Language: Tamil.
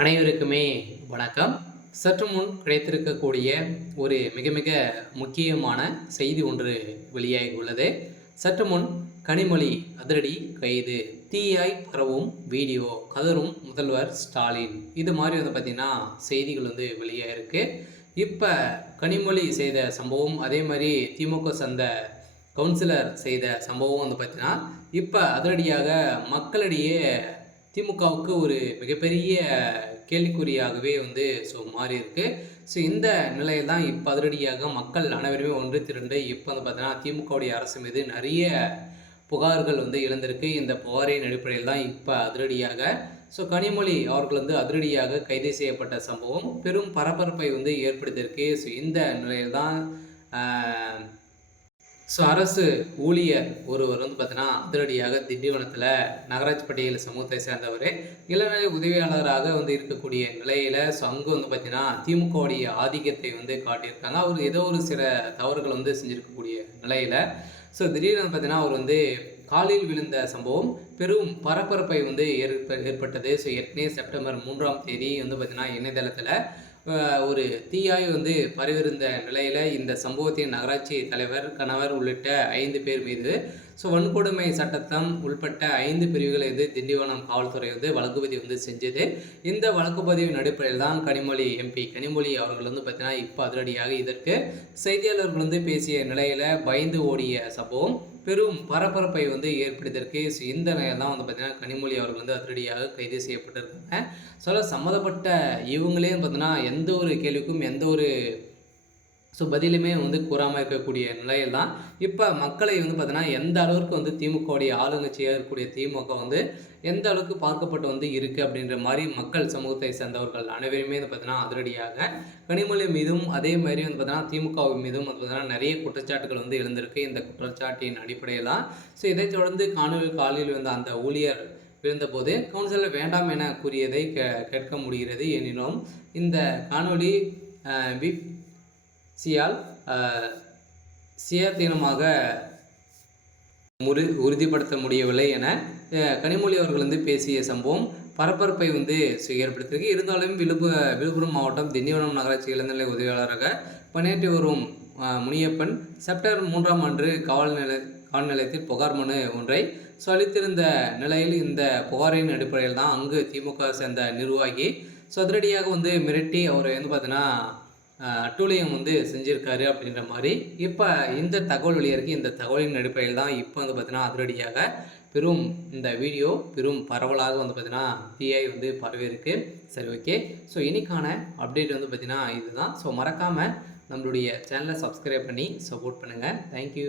அனைவருக்குமே வணக்கம். சற்று முன் கிடைத்திருக்கக்கூடிய ஒரு மிக மிக முக்கியமான செய்தி ஒன்று வெளியாகி உள்ளது. சற்று முன் கனிமொழி அதிரடி கைது, தீயாய் பரவும் வீடியோ, கதரும் முதல்வர் ஸ்டாலின், இது மாதிரி பார்த்திங்கன்னா செய்திகள் வெளியாகிருக்கு. இப்போ கனிமொழி செய்த சம்பவம், அதே மாதிரி திமுக சந்த கவுன்சிலர் செய்த சம்பவம் பார்த்திங்கன்னா இப்போ அதிரடியாக மக்களிடையே திமுகவுக்கு ஒரு மிகப்பெரிய கேள்விக்குறியாகவே மாறி இருக்கு. ஸோ இந்த நிலையில் தான் இப்போ அதிரடியாக மக்கள் அனைவருமே ஒன்று திரண்டு இப்போ பார்த்தீங்கன்னா திமுகவுடைய அரசு மீது நிறைய புகார்கள் எழுந்திருக்கு. இந்த புகாரின் அடிப்படையில் தான் இப்போ அதிரடியாக கனிமொழி அவர்கள் அதிரடியாக கைது செய்யப்பட்ட சம்பவம் பெரும் பரபரப்பை ஏற்படுத்தியிருக்கு. ஸோ இந்த நிலையில் தான் அரசு ஊழியர் ஒருவர் பார்த்தீங்கன்னா அதிரடியாக திண்டிவனத்தில் நகராட்சி பட்டியல் சமூகத்தை சேர்ந்தவர் இளநிலை உதவியாளராக இருக்கக்கூடிய நிலையில் அங்கே பார்த்தீங்கன்னா திமுகவுடைய ஆதிக்கத்தை காட்டியிருக்காங்க. அவர் ஏதோ ஒரு சில தவறுகள் செஞ்சுருக்கக்கூடிய நிலையில் திடீர்னு பார்த்தீங்கன்னா அவர் காலில் விழுந்த சம்பவம் பெரும் பரபரப்பை ஏற்பட்டது. ஏற்கனவே செப்டம்பர் 3ஆம் தேதி பார்த்தீங்கன்னா இணையதளத்தில் ஒரு தீயாய் பரவிருந்த நிலையில் இந்த சம்பவத்தின் நகராட்சி தலைவர், கணவர் உள்ளிட்ட 5 பேர் மீது வன்கொடுமை சட்டத்தம் உள்பட்ட 5 பிரிவுகளை திண்டிவனம் காவல்துறை வழக்கு பதிவு செஞ்சது. இந்த வழக்கு பதிவின் அடிப்படையில் தான் கனிமொழி எம்பி கனிமொழி அவர்கள் பார்த்தீங்கன்னா இப்போ அதிரடியாக இதற்கு செய்தியாளர்கள் பேசிய நிலையில் பயந்து ஓடிய சம்பவம் பெரும் பரபரப்பை ஏற்படுத்தியிருக்கு. இந்த நிலையில் தான் பார்த்தீங்கன்னா கனிமொழி அவர்கள் அதிரடியாக கைது செய்யப்பட்டிருக்காங்க. சம்மந்தப்பட்ட இவங்களே பார்த்தீங்கன்னா எந்த ஒரு கேள்விக்கும் எந்த ஒரு பதிலுமே கூறாமல் இருக்கக்கூடிய நிலையில் தான் இப்போ மக்களை பார்த்தீங்கன்னா எந்த அளவுக்கு திமுகவுடைய ஆளுங்கட்சியாக இருக்கக்கூடிய திமுக எந்த அளவுக்கு பார்க்கப்பட்டு இருக்குது அப்படின்ற மாதிரி மக்கள் சமூகத்தை சேர்ந்தவர்கள் அனைவருமே பார்த்தீங்கன்னா அதிரடியாக கனிமொழி மீதும் அதே மாதிரி பார்த்தீங்கன்னா திமுக மீதும் பார்த்தீங்கன்னா நிறைய குற்றச்சாட்டுகள் எழுந்திருக்கு. இந்த குற்றச்சாட்டின் அடிப்படையில் தான் இதை தொடர்ந்து காலையில் அந்த ஊழியர் விழுந்தபோது கவுன்சிலர் வேண்டாம் என கூறியதை கேட்க முடிகிறது. எனினும் இந்த காணொலி சியால் சுயாதீனமாக உறுதிப்படுத்த முடியவில்லை என கனிமொழி அவர்கள் பேசிய சம்பவம் பரபரப்பை ஏற்படுத்தியிருக்கு. இருந்தாலும் விழுப்புரம் மாவட்டம் திண்டிவனம் நகராட்சி இளநிலை உதவியாளராக பணியாற்றி வரும் முனியப்பன் செப்டம்பர் 3ஆம் அன்று காவல் நிலையத்தில் புகார் மனு ஒன்றை அளித்திருந்த நிலையில் இந்த புகாரின் அடிப்படையில் தான் அங்கு திமுக சேர்ந்த நிர்வாகி அதிரடியாக மிரட்டி அவர் பார்த்தீங்கன்னா அட்டூழியம் செஞ்சுருக்காரு அப்படின்ற மாதிரி இப்போ இந்த தகவல் வெளியிருக்கு. இந்த தகவலின் அடிப்படையில் தான் இப்போ பார்த்தீங்கன்னா அதிரடியாக பெரும் இந்த வீடியோ பெரும் பரவலாக பார்த்தீங்கன்னா தீயாய் பரவி இருக்கு. சரி, ஓகே. இன்னைக்கான அப்டேட் பார்த்தீங்கன்னா இதுதான். மறக்காமல் நம்மளுடைய சேனலை சப்ஸ்கிரைப் பண்ணி சப்போர்ட் பண்ணுங்கள். தேங்க்யூ.